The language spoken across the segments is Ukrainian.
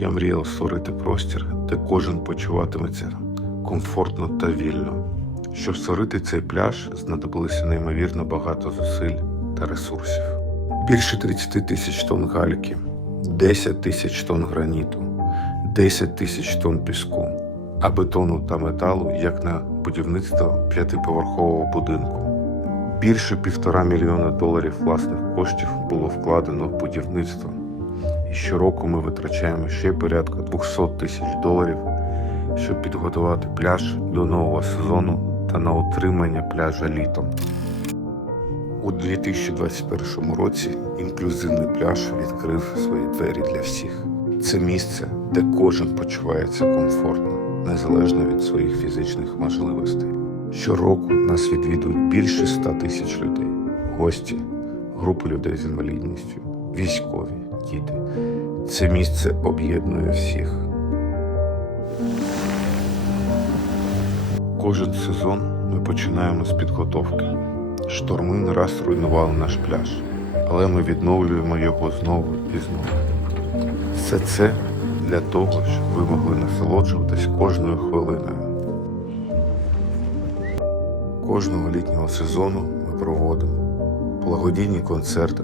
Я мріяв створити простір, де кожен почуватиметься комфортно та вільно. Щоб створити цей пляж, знадобилося неймовірно багато зусиль та ресурсів. Більше 30 тисяч тонн гальки, 10 тисяч тонн граніту, 10 тисяч тонн піску, а бетону та металу як на будівництво п'ятиповерхового будинку. Більше півтора мільйона доларів власних коштів було вкладено в будівництво. І щороку ми витрачаємо ще порядка 200 тисяч доларів, щоб підготувати пляж до нового сезону та на утримання пляжа літом. У 2021 році інклюзивний пляж відкрив свої двері для всіх. Це місце, де кожен почувається комфортно, незалежно від своїх фізичних можливостей. Щороку нас відвідують більше 100 тисяч людей, гості, групи людей з інвалідністю, військові, діти. Це місце об'єднує всіх. Кожен сезон ми починаємо з підготовки. Шторми не раз руйнували наш пляж, але ми відновлюємо його знову і знову. Все це для того, щоб ви могли насолоджуватись кожною хвилиною. Кожного літнього сезону ми проводимо благодійні концерти,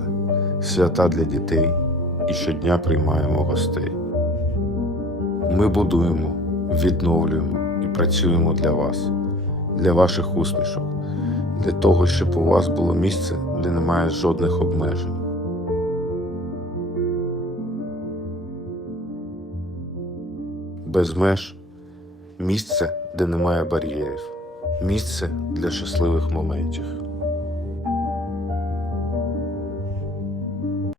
свята для дітей і щодня приймаємо гостей. Ми будуємо, відновлюємо і працюємо для вас, для ваших усмішок, для того, щоб у вас було місце, де немає жодних обмежень. Без меж місце, де немає бар'єрів, місце для щасливих моментів.